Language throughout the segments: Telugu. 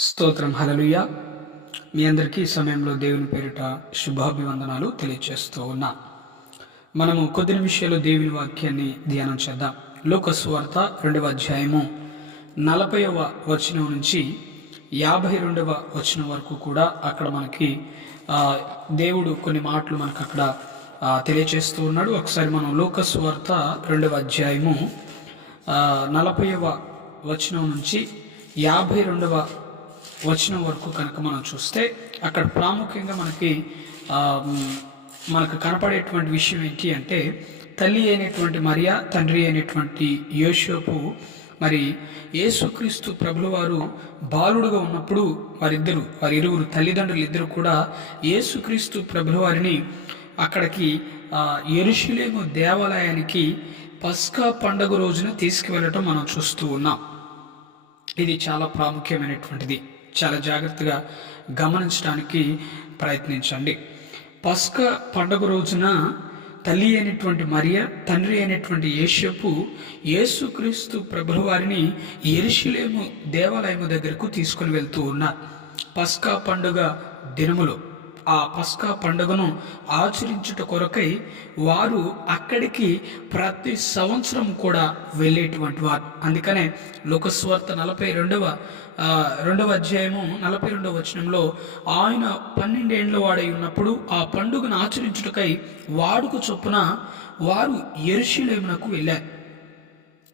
స్తోత్రం. హలలుయ మీ అందరికీ ఈ సమయంలో దేవుని పేరిట శుభాభివందనాలు తెలియజేస్తూ ఉన్నా. మనము కొద్ది నిమిషాలు దేవుని వాక్యాన్ని ధ్యానం చేద్దాం. లోకస్వార్త రెండవ అధ్యాయము నలభైవ వచనం నుంచి యాభై రెండవ వచనం వరకు కూడా అక్కడ మనకి దేవుడు కొన్ని మాటలు మనకు అక్కడ తెలియచేస్తూ తెలియజేస్తూ ఉన్నాడు. ఒకసారి మనం లోకస్వార్త రెండవ అధ్యాయము నలభైవ వచనం నుంచి యాభై రెండవ వచనం వరకు కనుక మనం చూస్తే అక్కడ ప్రాముఖ్యంగా మనకి మనకు కనపడేటువంటి విషయం ఏంటి అంటే తల్లి అయినటువంటి మరియా తండ్రి అయినటువంటి యోషోపు మరి యేసుక్రీస్తు ప్రభుల వారు బాలుడుగా ఉన్నప్పుడు వారిద్దరు వారి ఇరువురు తల్లిదండ్రులు ఇద్దరు కూడా యేసుక్రీస్తు ప్రభుల వారిని అక్కడికి ఎరుషులేము దేవాలయానికి పస్కా పండగ రోజున తీసుకువెళ్ళటం మనం చూస్తూ ఉన్నాం. ఇది చాలా ప్రాముఖ్యమైనటువంటిది. చాలా జాగ్రత్తగా గమనించడానికి ప్రయత్నించండి. పస్క పండుగ రోజున తల్లి అయినటువంటి మరియ తండ్రి అయినటువంటి యేషపు యేసుక్రీస్తు ప్రభువారిని ఎరుషులేము దేవాలయము దగ్గరకు తీసుకుని వెళ్తూ ఉన్నారు. పస్కా పండుగ దినములో. ఆ పస్కా పండుగను ఆచరించుట కొరకై వారు అక్కడికి ప్రతి సంవత్సరం కూడా వెళ్ళేటువంటి వారు. అందుకనే లోకస్వార్త నలభై రెండవ రెండవ అధ్యాయము నలభై రెండవ వచనంలో ఆయన పన్నెండేండ్ల వాడై ఉన్నప్పుడు ఆ పండుగను ఆచరించుటకై వాడుకు చొప్పున వారు ఎరుషులేమునకు వెళ్ళారు.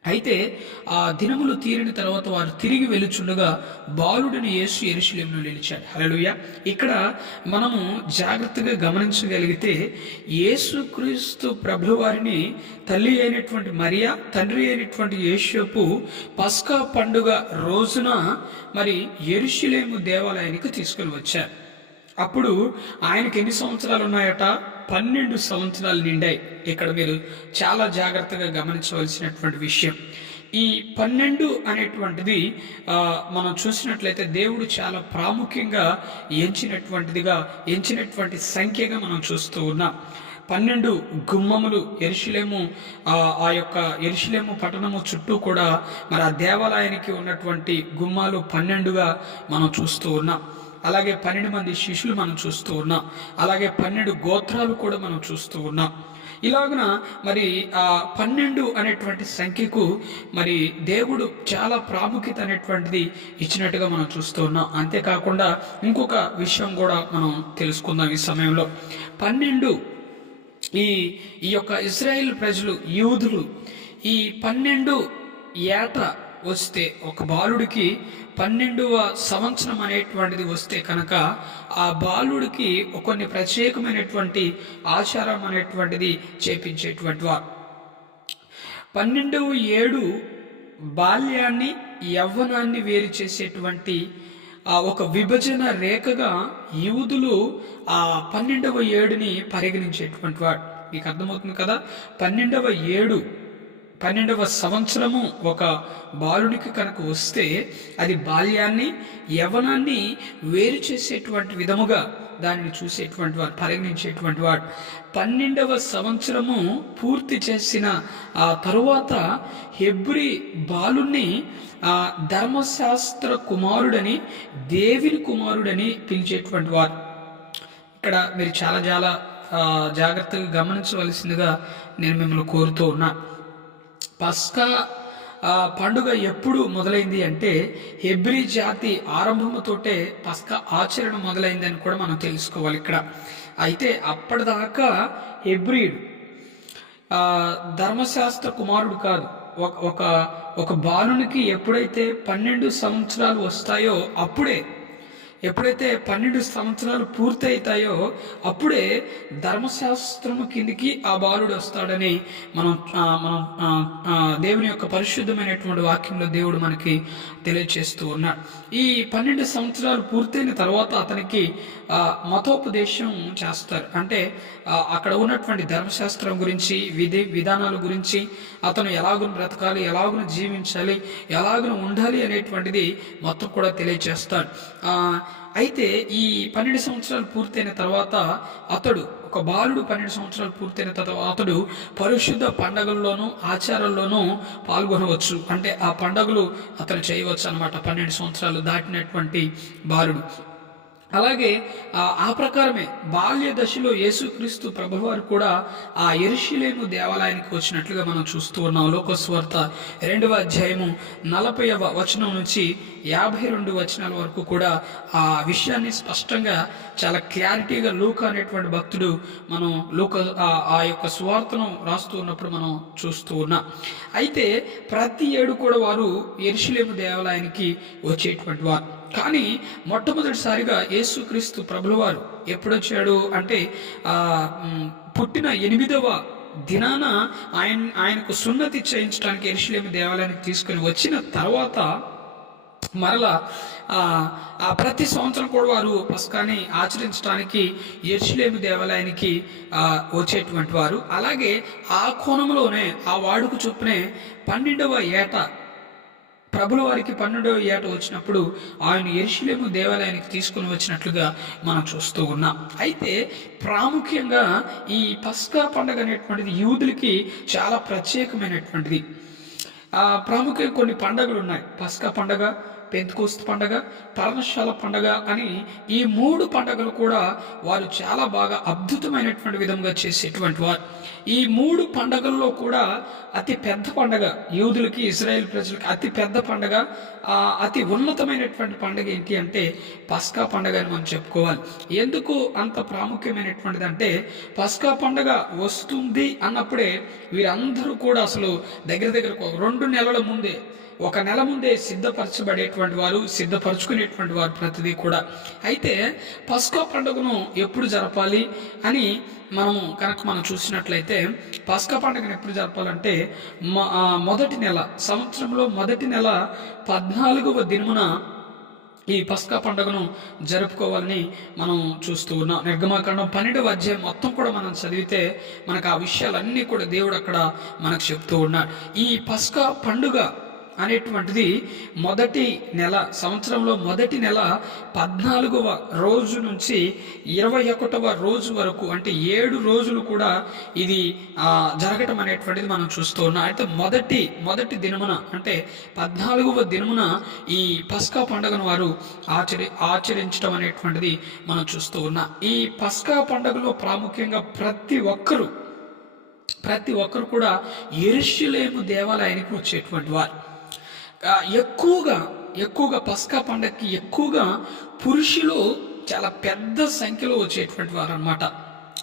అయితే ఆ దినములు తీరిన తర్వాత వారు తిరిగి వెలుచుండగా బాలుడిని యేసు ఎరుషులేమును నిలిచాడు. హలోయ ఇక్కడ మనము జాగ్రత్తగా గమనించగలిగితే యేసుక్రీస్తు ప్రభు వారిని తల్లి అయినటువంటి మరియా తండ్రి అయినటువంటి యేషపు పస్కా పండుగ రోజున మరి ఎరుశలేము దేవాలయానికి తీసుకుని వచ్చారు. అప్పుడు ఆయనకి ఎన్ని సంవత్సరాలు ఉన్నాయట? పన్నెండు సంవత్సరాలు నిండాయి. ఇక్కడ మీరు చాలా జాగ్రత్తగా గమనించవలసినటువంటి విషయం. ఈ పన్నెండు అనేటువంటిది మనం చూసినట్లయితే దేవుడు చాలా ప్రాముఖ్యంగా ఎంచినటువంటిదిగా ఎంచినటువంటి సంఖ్యగా మనం చూస్తూ ఉన్నాం. పన్నెండు గుమ్మములు ఎరుషులేము ఆ ఆ యొక్క ఎరుషులేము పట్టణము చుట్టూ కూడా మరి ఆ దేవాలయానికి ఉన్నటువంటి గుమ్మాలు పన్నెండుగా మనం చూస్తూ ఉన్నాం. అలాగే పన్నెండు మంది శిష్యులు మనం చూస్తూ ఉన్నాం. అలాగే పన్నెండు గోత్రాలు కూడా మనం చూస్తూ ఉన్నాం. ఇలాగున మరి ఆ పన్నెండు అనేటువంటి సంఖ్యకు మరి దేవుడు చాలా ప్రాముఖ్యత అనేటువంటిది ఇచ్చినట్టుగా మనం చూస్తూ ఉన్నాం. అంతేకాకుండా ఇంకొక విషయం కూడా మనం తెలుసుకుందాం ఈ సమయంలో. పన్నెండు ఈ ఈ యొక్క ఇజ్రాయిల్ ప్రజలు యూదులు ఈ పన్నెండు ఏట వస్తే ఒక బాలుడికి పన్నెండవ సంవత్సరం అనేటువంటిది వస్తే కనుక ఆ బాలుడికి కొన్ని ప్రత్యేకమైనటువంటి ఆచారం అనేటువంటిది చేపించేటువంటి వారు. పన్నెండవ ఏడు బాల్యాన్ని యవ్వనాన్ని వేరు చేసేటువంటి ఆ ఒక విభజన రేఖగా యూదులు ఆ పన్నెండవ ఏడుని పరిగణించేటువంటి వాడు మీకు అర్థమవుతుంది కదా? పన్నెండవ ఏడు పన్నెండవ సంవత్సరము ఒక బాలుడికి కనుక వస్తే అది బాల్యాన్ని యవనాన్ని వేరు చేసేటువంటి విధముగా దానిని చూసేటువంటి వాడు పరిగణించేటువంటి వాడు పన్నెండవ సంవత్సరము పూర్తి చేసిన ఆ తరువాత హెబ్రి బాలుణ్ణి ఆ ధర్మశాస్త్ర కుమారుడని దేవిని కుమారుడని పిలిచేటువంటి వారు. ఇక్కడ మీరు చాలా చాలా జాగ్రత్తగా గమనించవలసిందిగా నేను మిమ్మల్ని కోరుతూ ఉన్నా పస్కా పండుగ ఎప్పుడు మొదలైంది అంటే హెబ్రి జాతి ఆరంభముతోటే పస్కా ఆచరణ మొదలైందని కూడా మనం తెలుసుకోవాలి ఇక్కడ. అయితే అప్పటిదాకా హెబ్రియుడు ధర్మశాస్త్ర కుమారుడు కాదు. ఒక ఒక ఒక బాలునికి ఎప్పుడైతే పన్నెండు సంవత్సరాలు వస్తాయో అప్పుడే ఎప్పుడైతే పన్నెండు సంవత్సరాలు పూర్తయితాయో అప్పుడే ధర్మశాస్త్రము కిందికి ఆ బాలుడు వస్తాడని మనం మనం దేవుని యొక్క పరిశుద్ధమైనటువంటి వాక్యంలో దేవుడు మనకి తెలియచేస్తూ ఉన్నాడు. ఈ పన్నెండు సంవత్సరాలు పూర్తయిన తర్వాత అతనికి మతోపదేశం చేస్తారు. అంటే అక్కడ ఉన్నటువంటి ధర్మశాస్త్రం గురించి విధి విధానాల గురించి అతను ఎలాగున బ్రతకాలి ఎలాగున జీవించాలి ఎలాగున ఉండాలి అనేటువంటిది మొత్తం కూడా తెలియచేస్తాడు. ఆ, అయితే ఈ పన్నెండు సంవత్సరాలు పూర్తయిన తర్వాత అతడు ఒక బాలుడు పన్నెండు సంవత్సరాలు పూర్తయిన తర్వాత అతడు పరిశుద్ధ పండగల్లోనూ ఆచారాల్లోనూ పాల్గొనవచ్చు. అంటే ఆ పండగలు అతను చేయవచ్చు అనమాట పన్నెండు సంవత్సరాలు దాటినటువంటి బాలుడు. అలాగే ఆ ప్రకారమే బాల్య దశలో యేసుక్రీస్తు ప్రభువారు కూడా ఆ ఎరుషులేము దేవాలయానికి వచ్చినట్లుగా మనం చూస్తూ ఉన్నాం. లోకస్వార్త రెండవ అధ్యాయము నలభైవ వచనం నుంచి యాభై రెండు వచనాల వరకు కూడా ఆ విషయాన్ని స్పష్టంగా చాలా క్లారిటీగా లూక అనేటువంటి భక్తుడు మనం లూక ఆ- యొక్క స్వార్థను రాస్తూ ఉన్నప్పుడు మనం చూస్తూ ఉన్నాం. అయితే ప్రతి ఏడు కూడా వారు ఎరుషులేము దేవాలయానికి వచ్చేటువంటి వారు. కానీ మొట్టమొదటిసారిగా యేసుక్రీస్తు ప్రభులవారు ఎప్పుడొచ్చాడు అంటే పుట్టిన ఎనిమిదవ దినాన ఆయన ఆయనకు సున్నతి చేయించడానికి ఎరుషులేమి దేవాలయానికి తీసుకుని వచ్చిన తర్వాత మరలా ఆ, ప్రతి సంవత్సరం కూడా వారు పస్కాని ఆచరించడానికి ఎర్షులేము దేవాలయానికి వచ్చేటువంటి వారు. అలాగే ఆ కోణంలోనే ఆ వాడుకు చొప్పునే పన్నెండవ ఏట ప్రభుల వారికి పన్నెండవ ఏట వచ్చినప్పుడు ఆయన ఎరుషులేము దేవాలయానికి తీసుకుని వచ్చినట్లుగా మనం చూస్తూ ఉన్నాం. అయితే ప్రాముఖ్యంగా ఈ పస్కా పండుగ అనేటువంటిది యూదులకి చాలా ప్రత్యేకమైనటువంటిది. ప్రాముఖ్యంగా కొన్ని పండుగలు ఉన్నాయి. పస్కా పండగ పెంతుకోస్తు పండగ పర్ణశాల పండగ అని ఈ మూడు పండగలు కూడా వారు చాలా బాగా అద్భుతమైనటువంటి విధంగా చేసేటువంటి వారు. ఈ మూడు పండగల్లో కూడా అతి పెద్ద పండగ యూదులకి ఇజ్రాయెల్ ప్రజలకి అతి పెద్ద పండగ అతి ఉన్నతమైనటువంటి పండగ ఏంటి అంటే పస్కా పండగ అని మనం చెప్పుకోవాలి. ఎందుకు అంత ప్రాముఖ్యమైనటువంటిది అంటే పస్కా పండగ వస్తుంది అన్నప్పుడే వీరందరూ కూడా అసలు దగ్గర దగ్గర రెండు నెలల ముందే ఒక నెల ముందే సిద్ధపరచబడేటువంటి వారు సిద్ధపరచుకునేటువంటి వారు ప్రతిదీ కూడా. అయితే పస్కో పండుగను ఎప్పుడు జరపాలి అని మనము కనుక మనం చూసినట్లయితే పస్కా పండుగను ఎప్పుడు జరపాలంటే మొదటి నెల సంవత్సరంలో మొదటి నెల పద్నాలుగవ దినమున ఈ పస్కా పండుగను జరుపుకోవాలని మనం చూస్తూ ఉన్నాం. నిర్గమాకాండం పన్నెండవ అధ్యాయం మొత్తం కూడా మనం చదివితే మనకు ఆ విషయాలన్నీ కూడా దేవుడు అక్కడ మనకు చెప్తూ ఉన్నాడు. ఈ పస్కా పండుగ అనేటువంటిది మొదటి నెల సంవత్సరంలో మొదటి నెల పద్నాలుగవ రోజు నుంచి ఇరవై ఒకటవ రోజు వరకు అంటే ఏడు రోజులు కూడా ఇది జరగటం అనేటువంటిది మనం చూస్తూ ఉన్నాం. అయితే మొదటి మొదటి దినమున అంటే పద్నాలుగవ దినమున ఈ పస్కా పండుగను వారు ఆచరి ఆచరించడం అనేటువంటిది మనం చూస్తూ ఉన్నాం. ఈ పస్కా పండుగలో ప్రాముఖ్యంగా ప్రతి ఒక్కరూ ప్రతి ఒక్కరు కూడా ఎరుషులేము దేవాలయానికి వచ్చేటువంటి వారు. ఎక్కువగా ఎక్కువగా పస్కా పండగకి ఎక్కువగా పురుషులు చాలా పెద్ద సంఖ్యలో వచ్చేటువంటి వారు అనమాట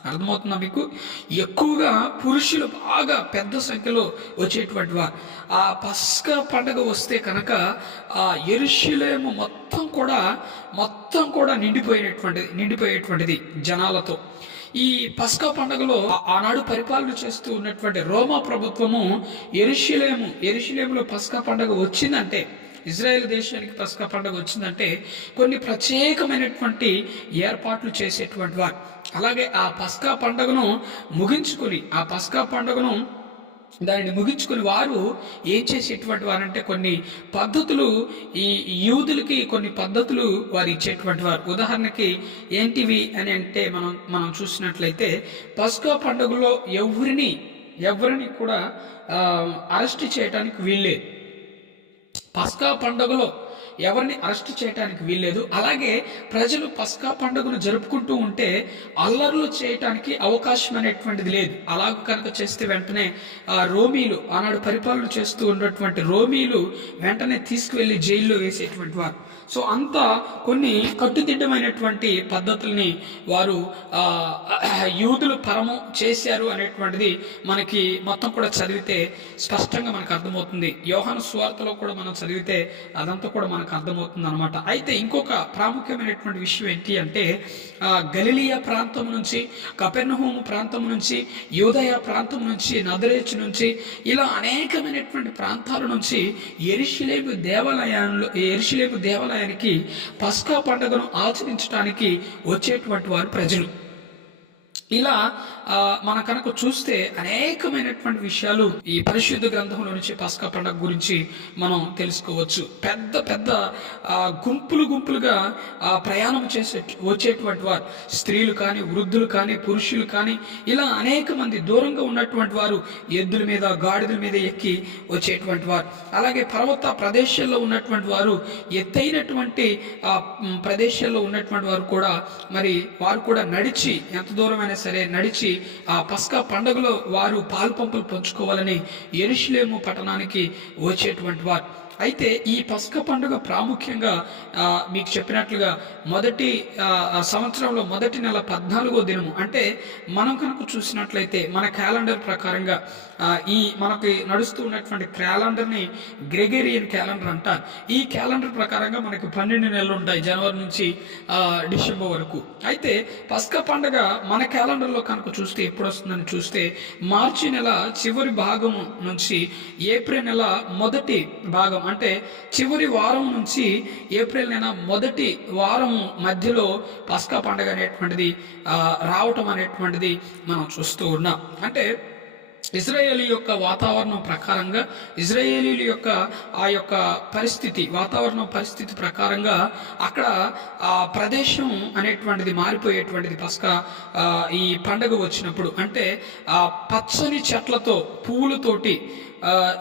అర్థమవుతుందా మీకు? ఎక్కువగా పురుషులు బాగా పెద్ద సంఖ్యలో వచ్చేటువంటి వారు. ఆ పస్కా పండగ వస్తే కనుక ఆ ఎరుషులేము మొత్తం కూడా మొత్తం కూడా నిండిపోయినటువంటిది నిండిపోయేటువంటిది జనాలతో. ఈ పస్కా పండుగలో ఆనాడు పరిపాలన చేస్తూ ఉన్నటువంటి రోమా ప్రభుత్వము ఎరుషులేము ఎరుషులేములో పస్కా పండుగ వచ్చిందంటే ఇజ్రాయెల్ దేశానికి పస్కా పండుగ వచ్చిందంటే కొన్ని ప్రత్యేకమైనటువంటి ఏర్పాట్లు చేసేటువంటి వారు. అలాగే ఆ పస్కా పండుగను ముగించుకొని ఆ పస్కా పండుగను దానిని ముగించుకుని వారు ఏం చేసేటువంటి వారంటే కొన్ని పద్ధతులు ఈ యూదులకి కొన్ని పద్ధతులు వారు ఇచ్చేటువంటి వారు. ఉదాహరణకి ఏంటివి అని అంటే మనం మనం చూసినట్లయితే పస్కా పండుగలో ఎవరిని ఎవరిని కూడా అరెస్ట్ చేయడానికి వీల్లేదు. పస్కా పండుగలో ఎవరిని అరెస్ట్ చేయటానికి వీల్లేదు. అలాగే ప్రజలు పస్కా పండుగను జరుపుకుంటూ ఉంటే అల్లర్లు చేయటానికి అవకాశం అనేటువంటిది లేదు. అలాగ కనుక చేస్తే వెంటనే ఆ రోమీలు ఆనాడు పరిపాలన చేస్తూ ఉన్నటువంటి రోమీలు వెంటనే తీసుకువెళ్ళి జైల్లో వేసేటువంటి వారు. సో అంత కొన్ని కట్టుదిట్టమైనటువంటి పద్ధతుల్ని వారు యూదులు పరము చేశారు అనేటువంటిది మనకి మొత్తం కూడా చదివితే స్పష్టంగా మనకు అర్థమవుతుంది. యోహాను స్వార్థలో కూడా మనం చదివితే అదంతా కూడా మనకు అర్థమవుతుంది అనమాట అయితే ఇంకొక ప్రాముఖ్యమైనటువంటి విషయం ఏంటి అంటే గలిలియా ప్రాంతం నుంచి కపెర్నహూము ప్రాంతం నుంచి యూదయ ప్రాంతం నుంచి నదరేచు నుంచి ఇలా అనేకమైనటువంటి ప్రాంతాల నుంచి ఎరిశిలేపు దేవాలయాల్లో ఎరిశిలేపు దేవాలయానికి పస్కా పండుగను ఆచరించడానికి వచ్చేటువంటి వారు ప్రజలు. ఇలా మన మనం కనుక చూస్తే అనేకమైనటువంటి విషయాలు ఈ పరిశుద్ధ గ్రంథంలో నుంచి పస్కా పండుగ గురించి మనం తెలుసుకోవచ్చు. పెద్ద పెద్ద గుంపులు గుంపులుగా ప్రయాణం చేసే వచ్చేటువంటి వారు. స్త్రీలు కానీ వృద్ధులు కానీ పురుషులు కానీ ఇలా అనేక మంది దూరంగా ఉన్నటువంటి వారు ఎద్దుల మీద గాడిదల మీద ఎక్కి వచ్చేటువంటి వారు. అలాగే పర్వత ప్రదేశాల్లో ఉన్నటువంటి వారు ఎత్తైనటువంటి ప్రదేశాల్లో ఉన్నటువంటి వారు కూడా మరి వారు కూడా నడిచి ఎంత దూరమైన సరే నడిచి ఆ పస్కా పండుగలో వారు పాలు పంపులు పంచుకోవాలని ఎరుషులేము పట్టణానికి వచ్చేటువంటి వారు. అయితే ఈ పస్క పండుగ ప్రాముఖ్యంగా మీకు చెప్పినట్లుగా మొదటి సంవత్సరంలో మొదటి నెల పద్నాలుగో దినము. అంటే మనం కనుక చూసినట్లయితే మన క్యాలెండర్ ప్రకారంగా ఈ మనకి నడుస్తూ ఉన్నటువంటి క్యాలెండర్ని గ్రెగేరియన్ క్యాలెండర్ అంటారు ఈ క్యాలెండర్ ప్రకారంగా మనకి పన్నెండు నెలలు ఉంటాయి జనవరి నుంచి డిసెంబర్ వరకు. అయితే పస్క పండుగ మన క్యాలెండర్లో కనుక చూస్తే ఎప్పుడు వస్తుందని చూస్తే మార్చి నెల చివరి భాగం నుంచి ఏప్రిల్ నెల మొదటి భాగం అంటే చివరి వారం నుంచి ఏప్రిల్ నెల మొదటి వారం మధ్యలో పస్కా పండుగ అనేటువంటిది రావటం అనేటువంటిది మనం చూస్తూ ఉన్నాం. అంటే ఇజ్రాయేలీ యొక్క వాతావరణం ప్రకారంగా ఇజ్రాయేలీల యొక్క ఆ యొక్క పరిస్థితి వాతావరణం పరిస్థితి ప్రకారంగా అక్కడ ఆ ప్రదేశం అనేటువంటిది మారిపోయేటువంటిది పస్కా ఈ పండగ వచ్చినప్పుడు. అంటే ఆ పచ్చని చెట్లతో పువ్వులతోటి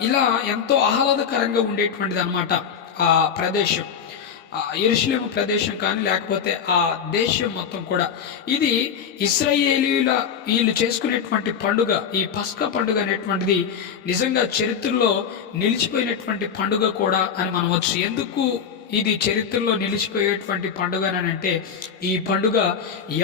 ఇలా ఎంతో ఆహ్లాదకరంగా ఉండేటువంటిది అనమాట ఆ ప్రదేశం. ఆ ప్రదేశం కానీ లేకపోతే ఆ దేశం మొత్తం కూడా. ఇది ఇస్రాయేలీల వీళ్ళు చేసుకునేటువంటి పండుగ ఈ పస్కా పండుగ అనేటువంటిది నిజంగా చరిత్రలో నిలిచిపోయినటువంటి పండుగ కూడా అని మనం వచ్చు ఎందుకు ఇది చరిత్రలో నిలిచిపోయేటువంటి పండుగ అని అంటే ఈ పండుగ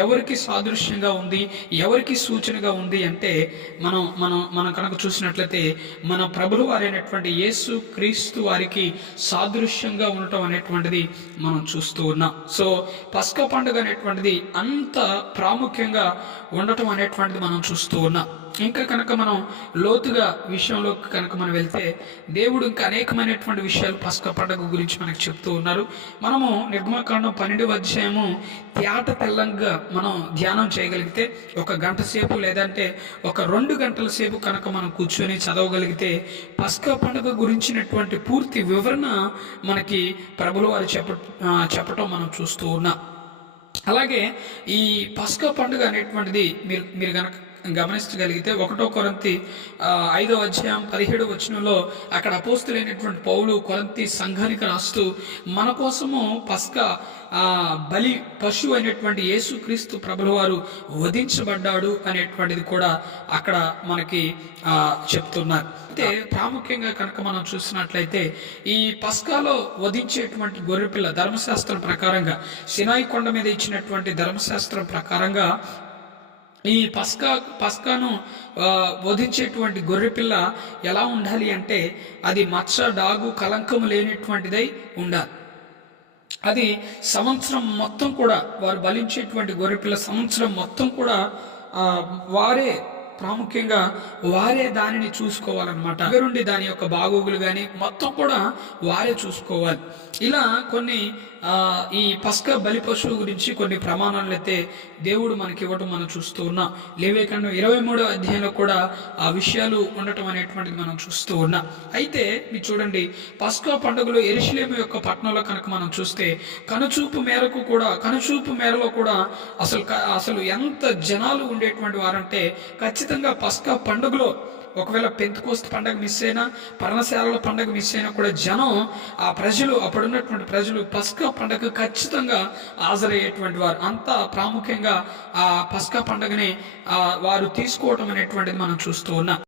ఎవరికి సాదృశ్యంగా ఉంది ఎవరికి సూచనగా ఉంది అంటే మనం మనం మనం కనుక చూసినట్లయితే మన ప్రభులు వారైనటువంటి యేసు క్రీస్తు వారికి సాదృశ్యంగా ఉండటం అనేటువంటిది మనం చూస్తూ ఉన్నాం. సో పస్క పండుగ అనేటువంటిది అంత ప్రాముఖ్యంగా ఉండటం అనేటువంటిది మనం చూస్తూ ఉన్నాం. ఇంకా కనుక మనం లోతుగా విషయంలో కనుక మనం వెళ్తే దేవుడు ఇంకా అనేకమైనటువంటి విషయాలు పసుక పండుగ గురించి మనకు చెప్తూ ఉన్నారు. మనము నిర్మాకాండం పన్నెండు అధ్యాయము తేట తెల్లంగా మనం ధ్యానం చేయగలిగితే ఒక గంట సేపు లేదంటే ఒక రెండు గంటల సేపు కనుక మనం కూర్చొని చదవగలిగితే పసుక పండుగ గురించినటువంటి పూర్తి వివరణ మనకి ప్రభులు వారు చెప్ప చెప్పటం మనం చూస్తూ ఉన్నాం. అలాగే ఈ పస్కా పండుగ అనేటువంటిది మీరు మీరు కనుక గమనించగలిగితే ఒకటో కొరంతి ఐదో అధ్యాయం పదిహేడు వచనంలో అక్కడ అపోస్తులైనటువంటి పౌలు కొరంతి సంఘానికి రాస్తూ మన కోసము పస్కా బలి పశువు అయినటువంటి యేసుక్రీస్తు ప్రభుల వారు వధించబడ్డాడు అనేటువంటిది కూడా అక్కడ మనకి చెప్తున్నారు. అయితే ప్రాముఖ్యంగా కనుక మనం చూసినట్లయితే ఈ పస్కాలో వధించేటువంటి గొర్రెపిల్ల ధర్మశాస్త్రం ప్రకారంగా సినాయి కొండ మీద ఇచ్చినటువంటి ధర్మశాస్త్రం ప్రకారంగా ఈ పస్కా పస్కాను వధించేటువంటి గొర్రెపిల్ల ఎలా ఉండాలి అంటే అది మచ్చ డాగు కలంకము లేనటువంటిదై ఉండాలి. అది సంవత్సరం మొత్తం కూడా వారు బలించేటువంటి గొర్రెపిల్ల సంవత్సరం మొత్తం కూడా వారే ప్రాముఖ్యంగా వారే దానిని చూసుకోవాలన్నమాట. దగ్గరుండి దాని యొక్క బాగోగులు కానీ మొత్తం కూడా వారే చూసుకోవాలి. ఇలా కొన్ని ఈ పస్క బలి పశువు గురించి కొన్ని ప్రమాణాలు అయితే దేవుడు మనకి ఇవ్వటం మనం చూస్తూ ఉన్నాం. లేవేకాండం ఇరవై మూడో అధ్యాయంలో కూడా ఆ విషయాలు ఉండటం అనేటువంటిది మనం చూస్తూ ఉన్నాం. అయితే మీరు చూడండి పస్కా పండుగలో ఎరుషులేము యొక్క పట్టణంలో కనుక మనం చూస్తే కనుచూపు మేరకు కూడా కనుచూపు మేరలో కూడా అసలు అసలు ఎంత జనాలు ఉండేటువంటి వారంటే ఖచ్చితంగా పస్కా పండుగలో ఒకవేళ పెంతుకోస్తు పండగ మిస్ అయినా పర్ణశాలల పండగ మిస్ అయినా కూడా జనం ఆ ప్రజలు అప్పుడున్నటువంటి ప్రజలు పస్కా పండగ ఖచ్చితంగా హాజరయ్యేటువంటి వారు. అంత ప్రాముఖ్యంగా ఆ పస్కా పండగని వారు తీసుకోవటం అనేటువంటిది మనం చూస్తూ ఉన్నాం.